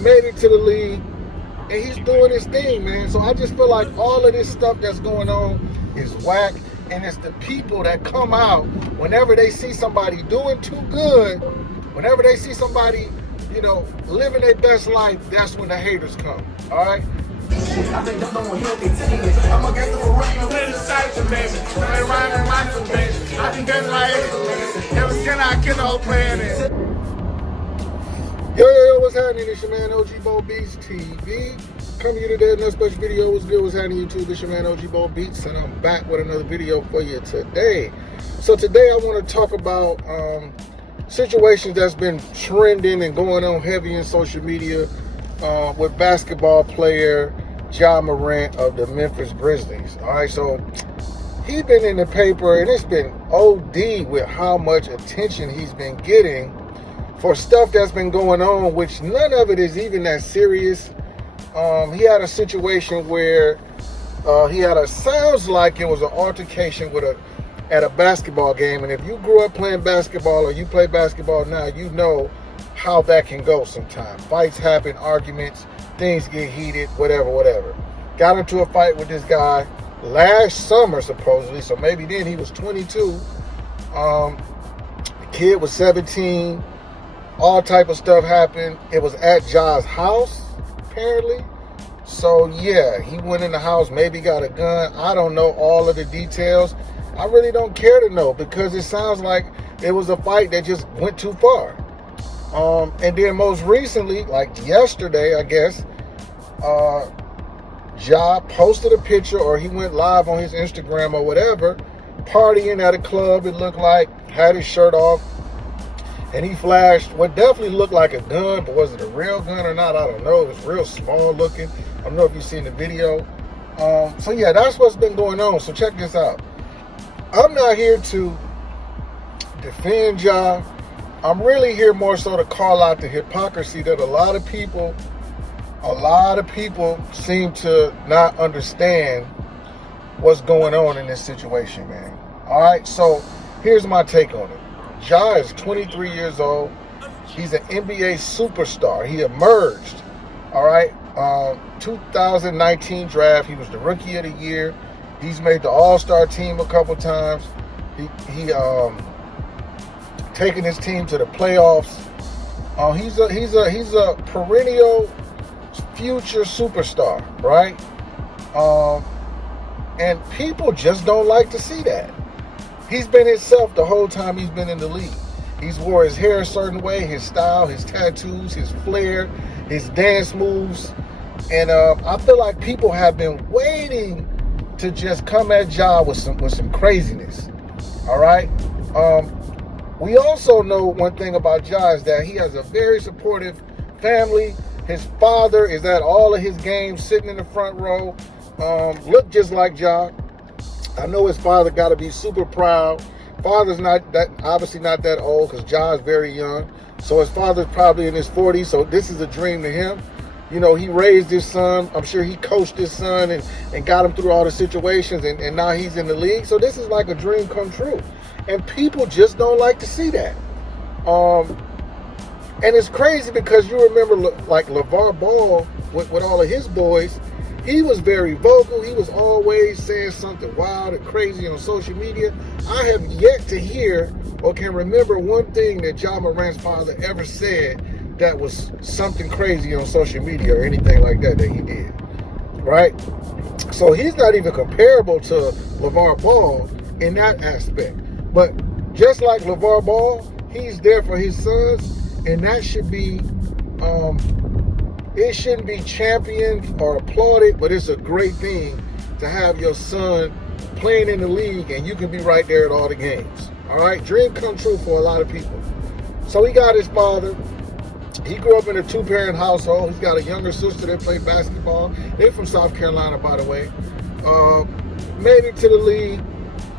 made it to the league, and he's doing his thing, man. So I just feel like all of this stuff that's going on is whack, and it's the people that come out whenever they see somebody doing too good, whenever they see somebody, living their best life, that's when the haters come, all right? I think that's the one he'll be taking. I'm gonna get the rain with the sights, baby. I rhyme and rhyme, baby. I can get like it. Every can I get all playing it. Yo, what's happening? It's your man OG Bo Beats TV. Coming to you today, another special video. What's good? What's happening, YouTube? It's your man OG Bo Beats, and I'm back with another video for you today. So today I want to talk about situations that's been trending and going on heavy in social media with basketball player Ja Morant of the Memphis Grizzlies. All right, so he's been in the paper, and it's been OD with how much attention he's been getting for stuff that's been going on, which none of it is even that serious. He had a situation where sounds like it was an altercation at a basketball game. And if you grew up playing basketball or you play basketball now, you know how that can go sometimes. Fights happen, arguments, things get heated, whatever. Got into a fight with this guy last summer, supposedly. So maybe then he was 22. The kid was 17. All type of stuff happened. It was at Ja's house, apparently. So yeah, he went in the house, maybe got a gun. I don't know all of the details. I really don't care to know, because it sounds like it was a fight that just went too far. And then most recently, like yesterday, I guess, Ja posted a picture, or he went live on his Instagram or whatever, partying at a club, it looked like, had his shirt off. And he flashed what definitely looked like a gun, but was it a real gun or not? I don't know. It was real small looking. I don't know if you've seen the video. So yeah, that's what's been going on. So check this out. I'm not here to defend Ja. I'm really here more so to call out the hypocrisy that a lot of people seem to not understand what's going on in this situation, man. All right, so here's my take on it. Ja is 23 years old. He's an NBA superstar. He emerged, all right, 2019 draft. He was the rookie of the year. He's made the all-star team a couple times. He taken his team to the playoffs. He's a perennial future superstar, right? And people just don't like to see that. He's been himself the whole time he's been in the league. He's wore his hair a certain way, his style, his tattoos, his flair, his dance moves. And I feel like people have been waiting to just come at Ja with some craziness. All right? We also know one thing about Ja is that he has a very supportive family. His father is at all of his games, sitting in the front row. Look just like Ja. I know his father got to be super proud. Father's obviously not that old, because Ja is very young. So his father's probably in his 40s. So this is a dream to him. He raised his son. I'm sure he coached his son and got him through all the situations. And now he's in the league. So this is like a dream come true. And people just don't like to see that. And it's crazy because you remember like LeVar Ball with all of his boys. He was very vocal. He was always saying something wild and crazy on social media. I have yet to hear or can remember one thing that Ja Morant's father ever said that was something crazy on social media or anything like that he did, right? So he's not even comparable to LeVar Ball in that aspect. But just like LeVar Ball, he's there for his sons, and that should be it shouldn't be championed or applauded, but it's a great thing to have your son playing in the league and you can be right there at all the games. All right, dream come true for a lot of people. So he got his father. He grew up in a two-parent household. He's got a younger sister that played basketball. They're from South Carolina, by the way. Made it to the league,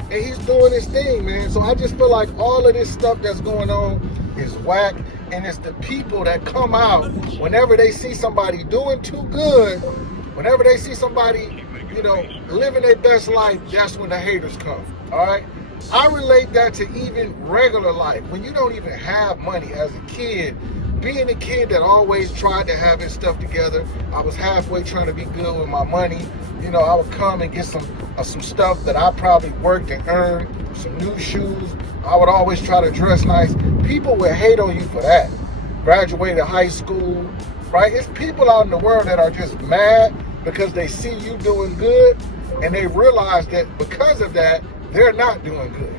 and he's doing his thing, man. So I just feel like all of this stuff that's going on is whack. And it's the people that come out whenever they see somebody doing too good, whenever they see somebody, living their best life, that's when the haters come, all right? I relate that to even regular life. When you don't even have money as a kid, being a kid that always tried to have his stuff together, I was halfway trying to be good with my money. You know, I would come and get some stuff that I probably worked and earned, some new shoes. I would always try to dress nice. People would hate on you for that. Graduated high school, right? It's people out in the world that are just mad because they see you doing good and they realize that because of that, they're not doing good.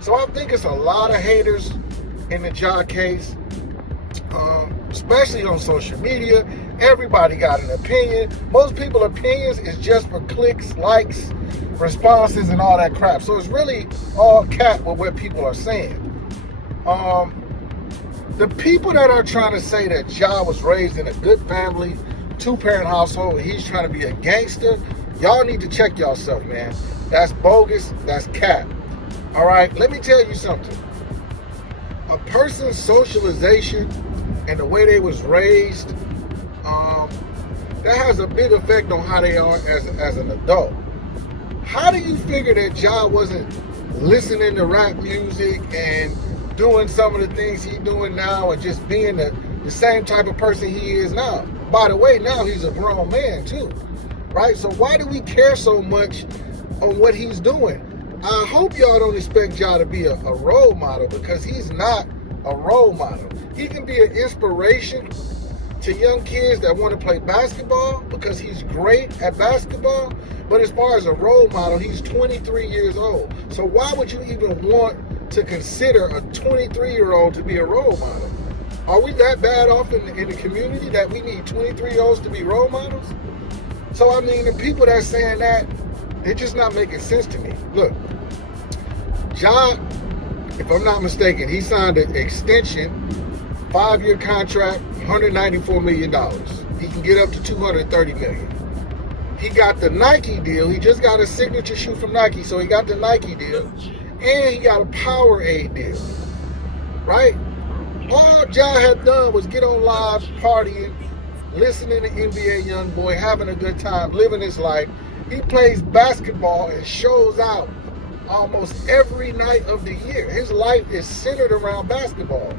So I think it's a lot of haters in the Ja case, especially on social media. Everybody got an opinion. Most people's opinions is just for clicks, likes, responses, and all that crap. So it's really all cap with what people are saying. The people that are trying to say that Ja was raised in a good family, 2-parent household, and he's trying to be a gangster, y'all need to check yourself, man. That's bogus. That's cap. All right, let me tell you something. A person's socialization and the way they was raised, that has a big effect on how they are as an adult. How do you figure that Ja wasn't listening to rap music and doing some of the things he's doing now and just being the same type of person he is now? By the way, now he's a grown man too, right? So why do we care so much on what he's doing? I hope y'all don't expect Ja to be a role model, because he's not a role model. He can be an inspiration to young kids that want to play basketball because he's great at basketball. But as far as a role model, he's 23 years old. So why would you even want to consider a 23-year-old to be a role model? Are we that bad off in the community that we need 23-year-olds to be role models? So, I mean, the people that's saying that, they're just not making sense to me. Look, Ja, if I'm not mistaken, he signed an extension, 5-year contract, $194 million. He can get up to $230 million. He got the Nike deal. He just got a signature shoe from Nike, so he got the Nike deal. And he got a Powerade deal, right? All Ja had done was get on live, partying, listening to NBA Youngboy, having a good time, living his life. He plays basketball and shows out almost every night of the year. His life is centered around basketball.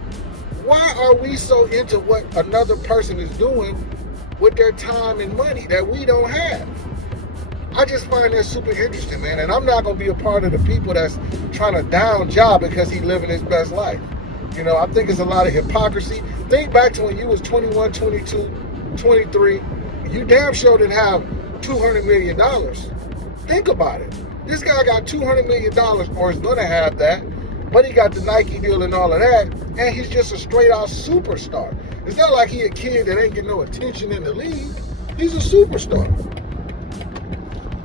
Why are we so into what another person is doing with their time and money that we don't have? I just find that super interesting, man. And I'm not going to be a part of the people that's trying to down Ja because he's living his best life. You know, I think it's a lot of hypocrisy. Think back to when you was 21, 22, 23. You damn sure didn't have $200 million. Think about it. This guy got $200 million, or is going to have that, but he got the Nike deal and all of that, and he's just a straight-out superstar. It's not like he a kid that ain't getting no attention in the league. He's a superstar.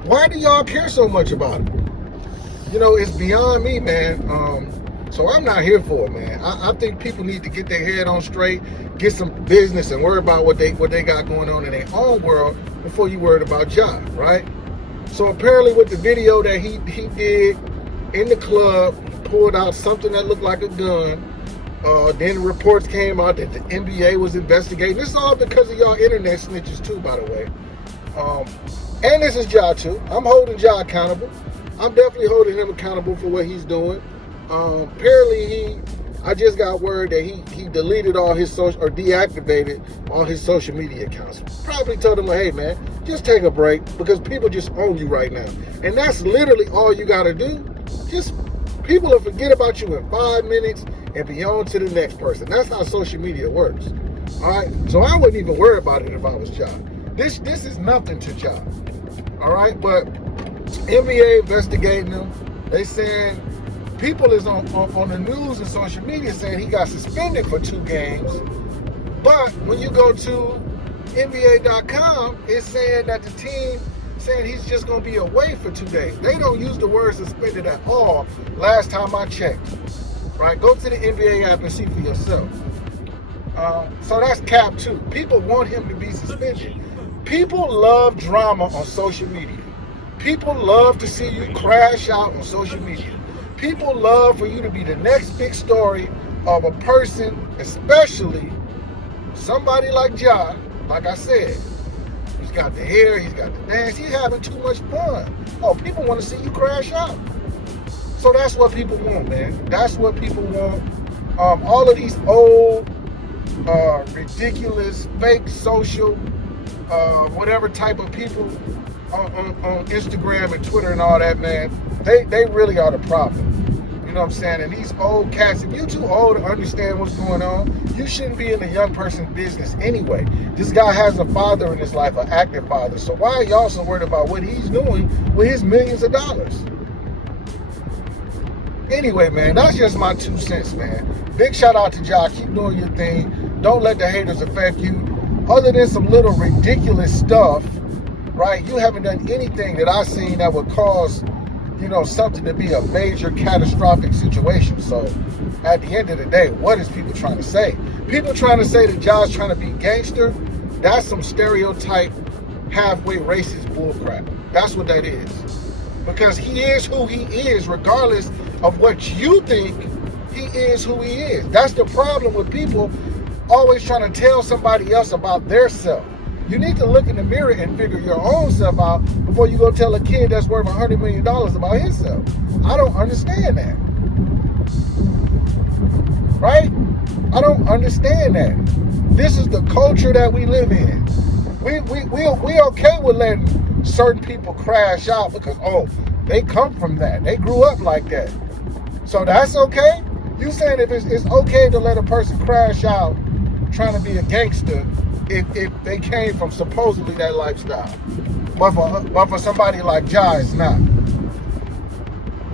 Why do y'all care so much about it? You know, it's beyond me, man. So I'm not here for it, man. I think people need to get their head on straight, get some business, and worry about what they got going on in their own world before you worried about Ja, right? So apparently with the video that he did in the club, he pulled out something that looked like a gun. Then reports came out that the NBA was investigating. This is all because of y'all internet snitches too, by the way. And this is Ja too. I'm holding Ja accountable. I'm definitely holding him accountable for what he's doing. Apparently I just got word that he deleted all his social, or deactivated all his social media accounts. Probably told him, like, hey man, just take a break because people just own you right now. And that's literally all you gotta do. Just, people will forget about you in 5 minutes and be on to the next person. That's how social media works. All right, so I wouldn't even worry about it if I was Ja. This is nothing to Ja. All right, but NBA investigating him. They saying people is on the news and social media saying he got suspended for 2 games. But when you go to NBA.com, it's saying that the team saying he's just going to be away for 2 days. They don't use the word suspended at all last time I checked. Right? Go to the NBA app and see for yourself. So that's cap too. People want him to be suspended. People love drama on social media. People love to see you crash out on social media. People love for you to be the next big story of a person, especially somebody like Ja. Like I said, he's got the hair, he's got the dance, he's having too much fun. Oh, people want to see you crash out. So that's what people want, man. That's what people want. All of these old ridiculous, fake social, whatever type of people on Instagram and Twitter and all that, man, they really are the problem. You know what I'm saying? And these old cats, if you're too old to understand what's going on, you shouldn't be in a young person's business anyway. This guy has a father in his life, an active father. So why are y'all so worried about what he's doing with his millions of dollars? Anyway, man, that's just my 2 cents, man. Big shout out to y'all. Keep doing your thing. Don't let the haters affect you. Other than some little ridiculous stuff, right? You haven't done anything that I've seen that would cause, you know, something to be a major catastrophic situation. So at the end of the day, what is people trying to say? People trying to say that Josh trying to be gangster, that's some stereotype, halfway racist bullcrap. That's what that is. Because he is who he is, regardless of what you think. He is who he is. That's the problem with people always trying to tell somebody else about their self. You need to look in the mirror and figure your own self out before you go tell a kid that's worth $100 million about himself. I don't understand that. Right? I don't understand that. This is the culture that we live in. We okay with letting certain people crash out because, oh, they come from that. They grew up like that. So that's okay? You saying if it's okay to let a person crash out trying to be a gangster if they came from supposedly that lifestyle. But for somebody like Ja, it's not.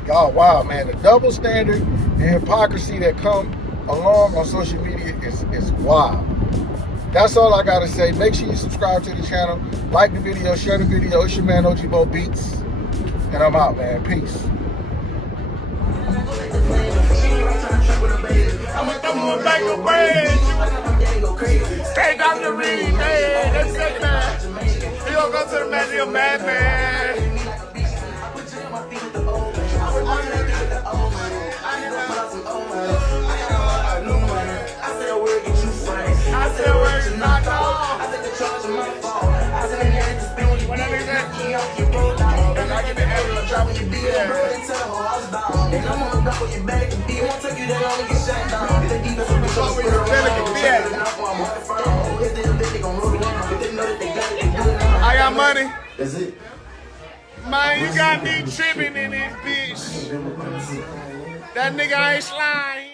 Oh, wow, man. The double standard and hypocrisy that come along on social media is wild. That's all I got to say. Make sure you subscribe to the channel, like the video, share the video. It's your man, OG Bo Beats. And I'm out, man. Peace. I'ma throw him back away. Hey, Dr. Reed, hey, that's it, man. You gonna go to the man, you're mad, man. I said, where you knocked off? I think the charge of my fault. I said, yeah, just spin when you get that. You broke down. And I get the area, drop when you beat it. And tell her I was down. And I'm on the block with your bag and be. Won't take you there, only get shut down. The defense will be so we're I got money. That's it. Man, you got me tripping in this bitch. That nigga ain't slime.